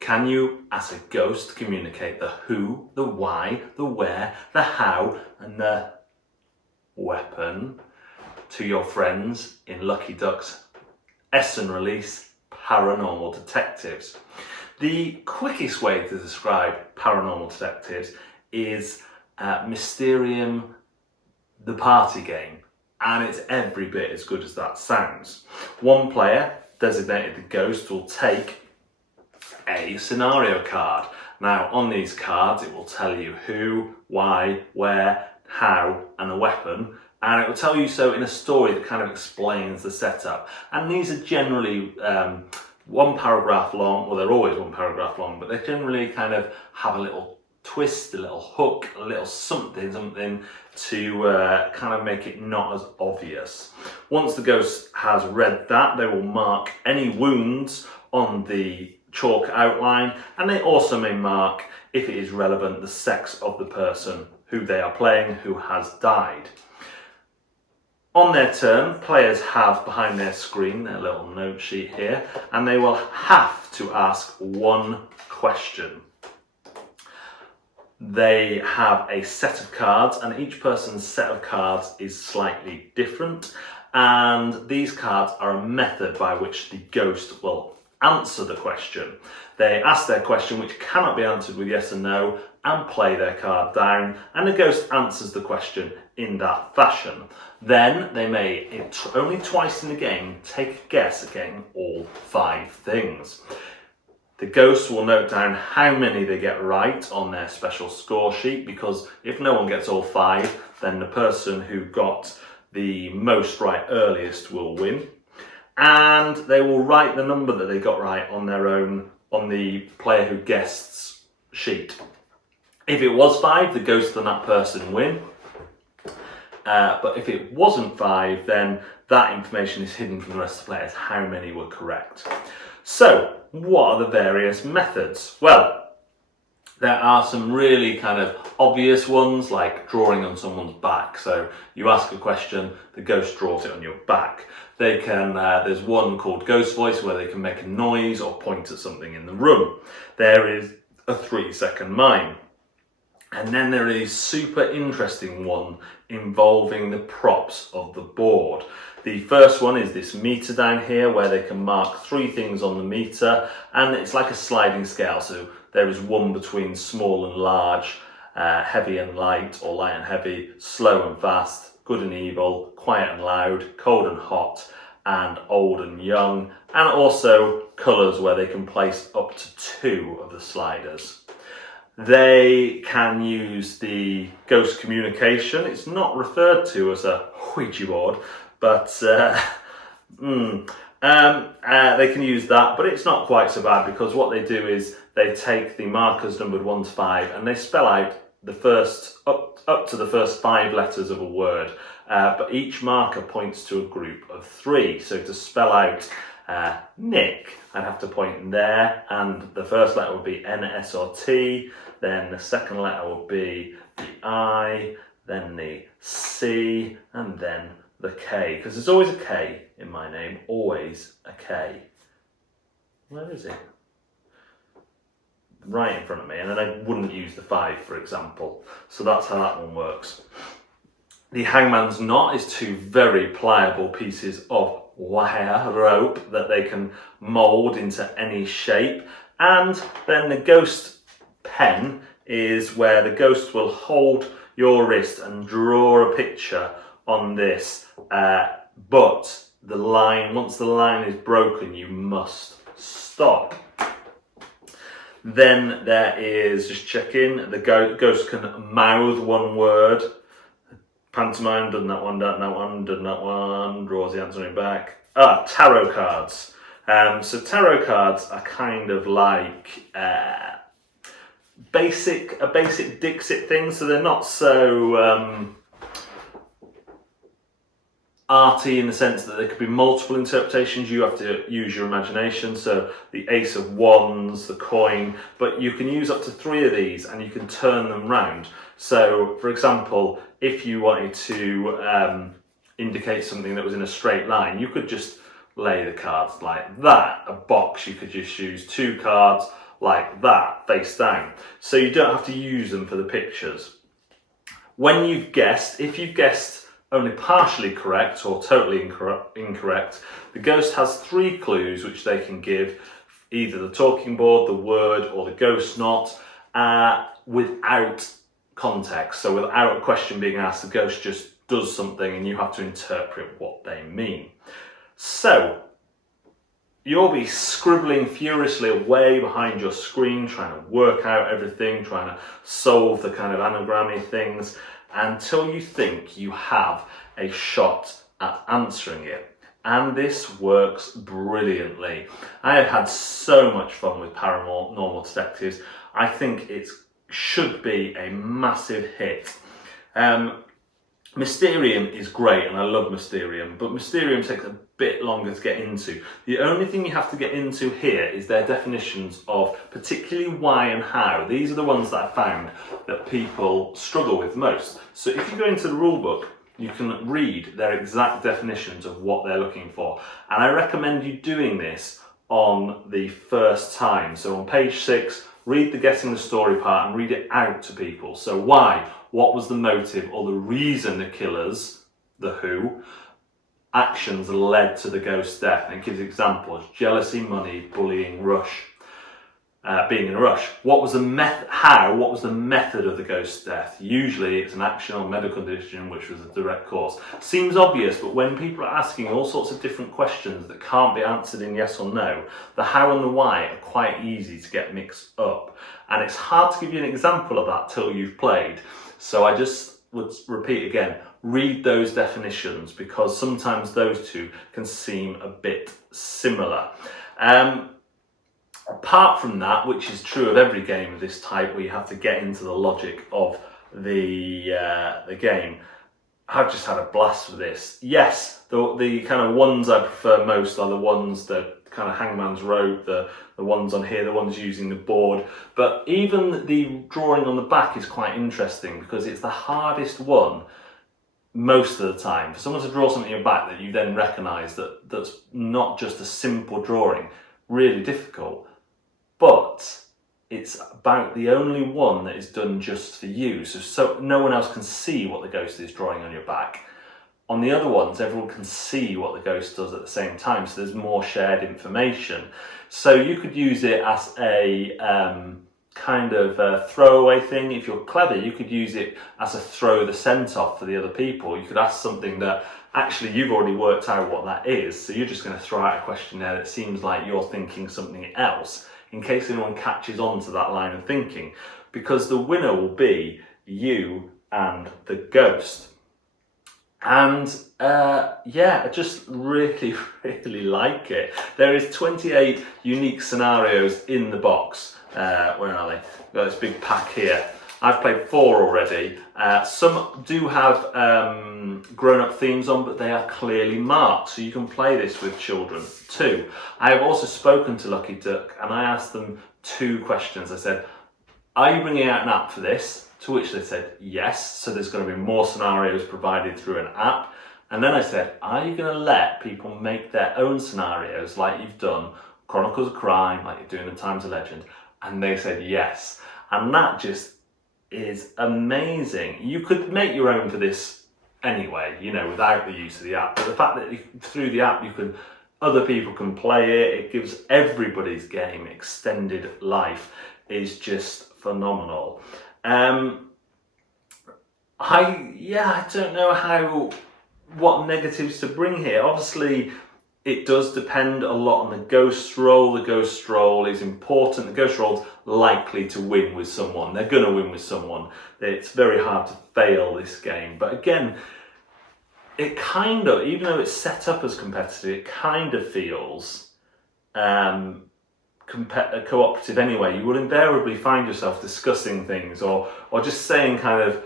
Can you, as a ghost, communicate the who, the why, the where, the how, and the weapon to your friends in Lucky Duck's Essen release, Paranormal Detectives? The quickest way to describe Paranormal Detectives is Mysterium, the party game, and it's every bit as good as that sounds. One player, designated the ghost, will take a scenario card. Now on these cards it will tell you who, why, where, how, and a weapon, and it will tell you so in a story that kind of explains the setup. And these are generally one paragraph long, well they're always one paragraph long, but they generally kind of have a little twist, a little hook, a little something to kind of make it not as obvious. Once the ghost has read that, they will mark any wounds on the chalk outline, and they also may mark, if it is relevant, the sex of the person who they are playing who has died. On their turn, players have behind their screen their little note sheet here, and they will have to ask one question. They have a set of cards, and each person's set of cards is slightly different, and these cards are a method by which the ghost will answer the question. They ask their question, which cannot be answered with yes and no, and play their card down, and the ghost answers the question in that fashion. Then they may, only twice in the game, take a guess at getting all 5 things. The ghost will note down how many they get right on their special score sheet, because if no one gets all 5, then the person who got the most right earliest will win. And they will write the number that they got right on their own, on the player who guessed sheet. If it was 5, the ghost and that person win. But if it wasn't 5, then that information is hidden from the rest of the players, how many were correct. So, what are the various methods? Well, there are some really kind of obvious ones, like drawing on someone's back. So you ask a question, the ghost draws it on your back. They can, there's one called Ghost Voice, where they can make a noise or point at something in the room. There is a 3-second mime. And then there is a super interesting one involving the props of the board. The first one is this meter down here, where they can mark 3 things on the meter, and it's like a sliding scale. So there is one between small and large, heavy and light, or light and heavy, slow and fast, good and evil, quiet and loud, cold and hot, and old and young, and also colours where they can place up to 2 of the sliders. They can use the ghost communication. It's not referred to as a Ouija board, but they can use that, but it's not quite so bad, because what they do is they take the markers numbered 1 to 5 and they spell out the first up to the first 5 letters of a word, but each marker points to a group of 3. So to spell out Nick, I'd have to point there, and the first letter would be N, S or T, then the second letter would be the I, then the C, and then the K, because there's always a K in my name, always a K. Where is it? Right in front of me, and then I wouldn't use the 5, for example. So that's how that one works. The hangman's knot is 2 very pliable pieces of wire rope that they can mould into any shape. And then the ghost pen is where the ghost will hold your wrist and draw a picture on this, but the line, once the line is broken, you must stop. Then there is, just checking, the ghost can mouth one word. Pantomime, done that one, done that one, done that one, draws the answer on your back. Tarot cards. So tarot cards are kind of like a basic Dixit thing, so they're not so arty in the sense that there could be multiple interpretations. You have to use your imagination. So the Ace of Wands, the coin, but you can use up to 3 of these and you can turn them round. So for example, if you wanted to indicate something that was in a straight line, you could just lay the cards like that. A box, you could just use 2 cards like that, face down. So you don't have to use them for the pictures. When you've guessed, if you've guessed only partially correct or totally incorrect, the ghost has 3 clues which they can give, either the talking board, the word, or the ghost knot, without context. So without a question being asked, the ghost just does something and you have to interpret what they mean. So you'll be scribbling furiously away behind your screen, trying to work out everything, trying to solve the kind of anagrammy things, until you think you have a shot at answering it. And this works brilliantly. I have had so much fun with Paranormal Detectives. I think it should be a massive hit. Mysterium is great, and I love Mysterium, but Mysterium takes a bit longer to get into. The only thing you have to get into here is their definitions of particularly why and how. These are the ones that I found that people struggle with most. So if you go into the rule book, you can read their exact definitions of what they're looking for. And I recommend you doing this on the first time. So on page 6, read the getting the story part and read it out to people. So why? What was the motive or the reason the killers, the who, actions led to the ghost's death? And it gives examples: jealousy, money, bullying, being in a rush. What was the what was the method of the ghost's death? Usually it's an action or medical condition which was a direct cause. Seems obvious, but when people are asking all sorts of different questions that can't be answered in yes or no, the how and the why are quite easy to get mixed up. And it's hard to give you an example of that till you've played. So I just would repeat again, read those definitions, because sometimes those two can seem a bit similar. Apart from that, which is true of every game of this type, where you have to get into the logic of the game, I've just had a blast with this. Yes, the kind of ones I prefer most are the ones that kind of Hangman's wrote, the ones on here, the ones using the board. But even the drawing on the back is quite interesting, because it's the hardest one most of the time. For someone to draw something on your back that you then recognise that's not just a simple drawing, really difficult. But it's about the only one that is done just for you, so no one else can see what the ghost is drawing on your back. On the other ones, everyone can see what the ghost does at the same time, so there's more shared information. So you could use it as a kind of a throwaway thing. If you're clever, you could use it as a throw the scent off for the other people. You could ask something that actually you've already worked out what that is, so you're just going to throw out a question there that seems like you're thinking something else, in case anyone catches on to that line of thinking, because the winner will be you and the ghost. And yeah, I just really, really like it. There is 28 unique scenarios in the box. Where are they? We've got this big pack here. I've played 4 already. Some do have grown-up themes on, but they are clearly marked, so you can play this with children too. I have also spoken to Lucky Duck, and I asked them 2 questions. I said, are you bringing out an app for this? To which they said yes, so there's going to be more scenarios provided through an app. And then I said, are you going to let people make their own scenarios like you've done Chronicles of Crime, like you're doing in Times of Legend? And they said yes. And that just is amazing. You could make your own for this anyway, you know, without the use of the app. But the fact that through the app other people can play it, it gives everybody's game extended life, is just phenomenal. I don't know what negatives to bring here. Obviously, it does depend a lot on the ghost roll. The ghost roll is important. The ghost roll's likely to win with someone. They're going to win with someone. It's very hard to fail this game. But again, it kind of, even though it's set up as competitive, it kind of feels cooperative anyway. You would invariably find yourself discussing things or just saying kind of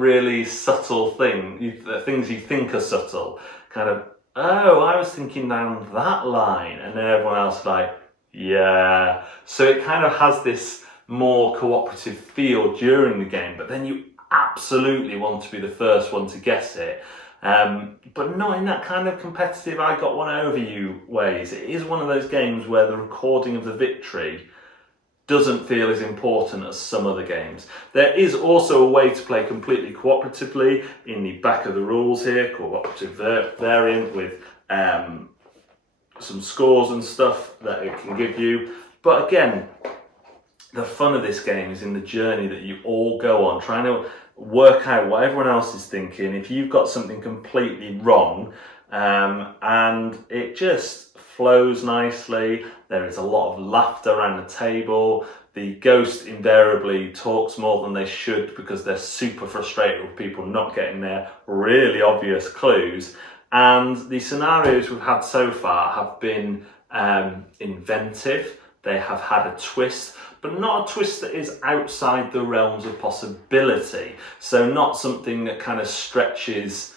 really subtle things you think are subtle, kind of, oh, I was thinking down that line, and then everyone else like, yeah. So it kind of has this more cooperative feel during the game, but then you absolutely want to be the first one to guess it. But not in that kind of competitive, I got one over you ways. It is one of those games where the recording of the victory doesn't feel as important as some other games. There is also a way to play completely cooperatively in the back of the rules here, cooperative variant with some scores and stuff that it can give you. But again, the fun of this game is in the journey that you all go on, trying to work out what everyone else is thinking. If you've got something completely wrong, and it just flows nicely. There is a lot of laughter around the table. The ghost invariably talks more than they should because they're super frustrated with people not getting their really obvious clues. And the scenarios we've had so far have been inventive. They have had a twist, but not a twist that is outside the realms of possibility. So not something that kind of stretches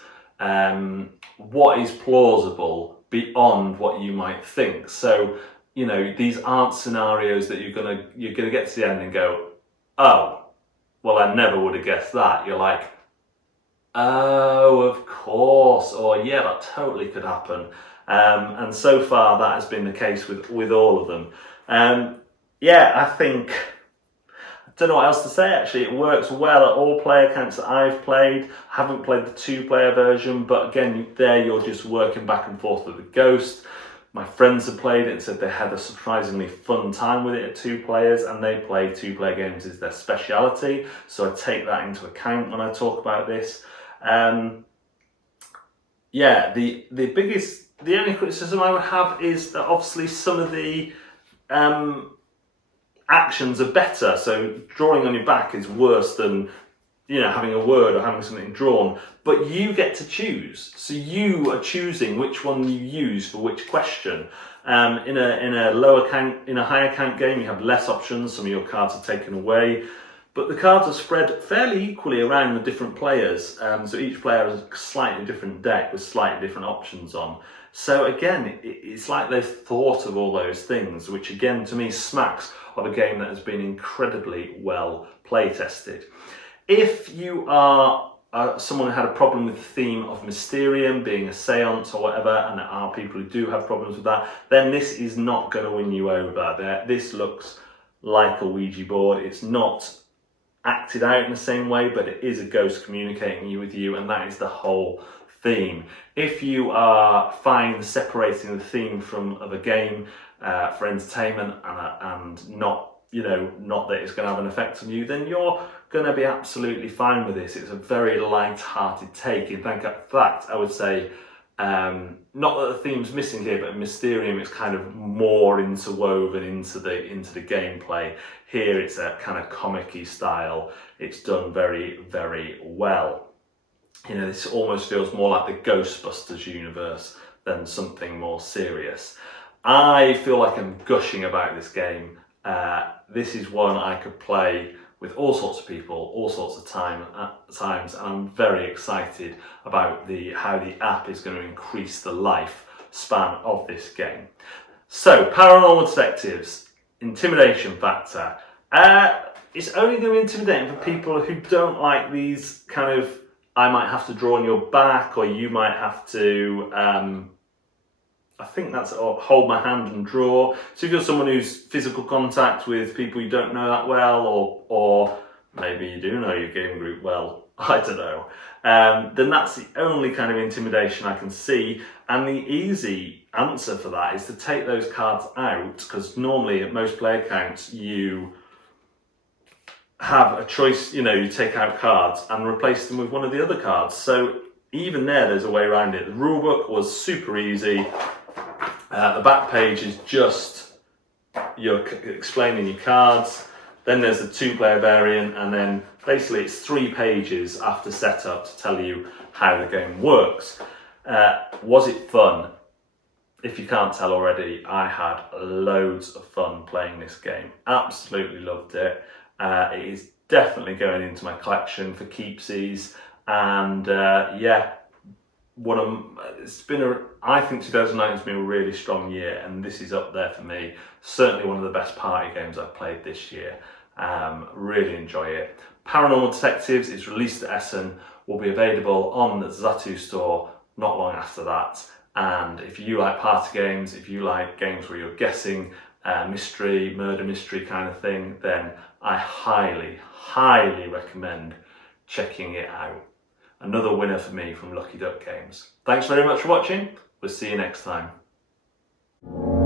what is plausible beyond what you might think. So, you know, these aren't scenarios that you're gonna get to the end and go, oh, well, I never would have guessed that. You're like, oh, of course, or yeah, that totally could happen. And so far, that has been the case with all of them. Yeah, I think, I don't know what else to say actually. It works well at all player counts that I've played. I haven't played the 2-player version, but again, there you're just working back and forth with the ghost. My friends have played it and said they had a surprisingly fun time with it at 2 players, and they play 2-player games as their speciality. So I take that into account when I talk about this. Yeah, the only criticism I would have is that obviously some of the actions are better. So drawing on your back is worse than, you know, having a word or having something drawn, but you get to choose. So you are choosing which one you use for which question. In a lower count, in a higher count game, you have less options. Some of your cards are taken away, but the cards are spread fairly equally around the different players. So each player has a slightly different deck with slightly different options on. So again, it's like they've thought of all those things, which again to me smacks of a game that has been incredibly well play tested. If you are someone who had a problem with the theme of Mysterium being a seance or whatever, and there are people who do have problems with that, then this is not going to win you over. This looks like a Ouija board. It's not acted out in the same way, but it is a ghost communicating with you, and that is the whole theme. If you are fine separating the theme from of a game for entertainment and not, you know, not that it's going to have an effect on you, then you're going to be absolutely fine with this. It's a very light-hearted take. In fact, I would say, not that the theme's missing here, but in Mysterium it's kind of more interwoven into the gameplay. Here it's a kind of comic-y style. It's done very, very well. You know, this almost feels more like the Ghostbusters universe than something more serious. I feel like I'm gushing about this game. This is one I could play with all sorts of people, all sorts of times, and I'm very excited about how the app is going to increase the lifespan of this game. So, Paranormal Detectives, intimidation factor. It's only going to be intimidating for people who don't like these kind of, I might have to draw on your back, or you might have to, I think that's, or hold my hand and draw. So if you're someone who's physical contact with people you don't know that well, or maybe you do know your game group well, I don't know, then that's the only kind of intimidation I can see. And the easy answer for that is to take those cards out, because normally at most player counts you have a choice, you know, you take out cards and replace them with one of the other cards. So even there's a way around it. The rulebook was super easy. The back page is just you're explaining your cards. Then there's the 2-player variant, and then basically it's 3 pages after setup to tell you how the game works. Was it fun? If you can't tell already, I had loads of fun playing this game. Absolutely loved it. It is definitely going into my collection for keepsies, and yeah, I think 2019 has been a really strong year, and this is up there for me. Certainly one of the best party games I've played this year. Really enjoy it. Paranormal Detectives is released at Essen, will be available on the Zatu store not long after that. And if you like party games, if you like games where you're guessing mystery, murder mystery kind of thing, then I highly, highly recommend checking it out. Another winner for me from Lucky Duck Games. Thanks very much for watching. We'll see you next time.